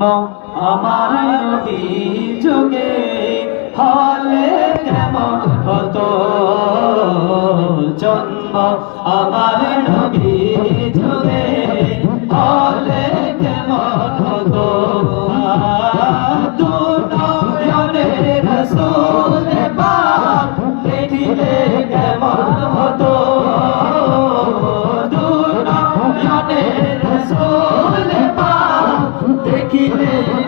আমার নবী যুগে হলে কেমন হতো? জন্ম আমার নবী যুগে হলে কেমন হতো? দুনয়নে রসুল পাক দেখিলে কেমন হতো? পাক দেখিলে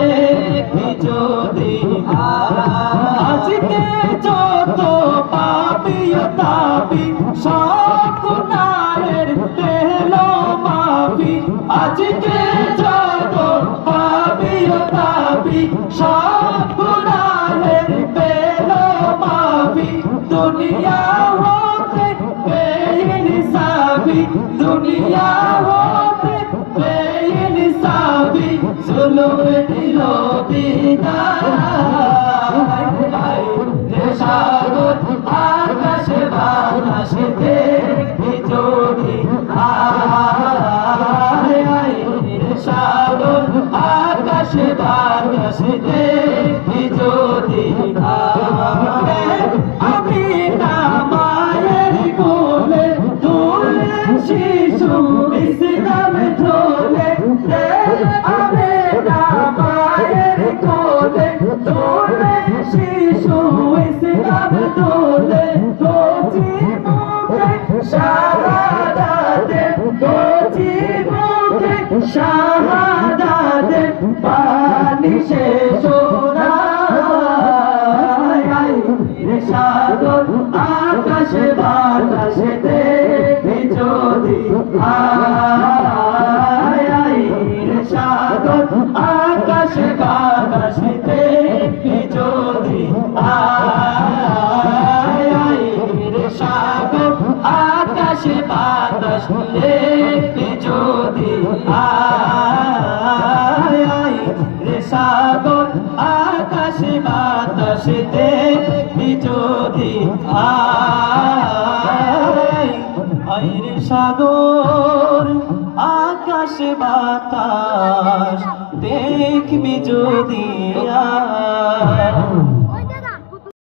দুনিয়া হতে বেইনসাফি দুনিয়া হতে বেইনসাফি জুলুম দিল বিদায়। সাগর আকাশে বাতাসে দেখবি যদি আয় সাগর আকাশে বাতাসে শাহাদাতে পানি রে সাগর আকাশে বাতাসে দেখবি যদি আয় সাগর আকাশে বাতাস দেখবি যদি আয় রে সাগর, আকাশে বাতাস দেখবি যদি আয়। রে সাগর, আকাশ বাতাস দেখবি যদি আয়।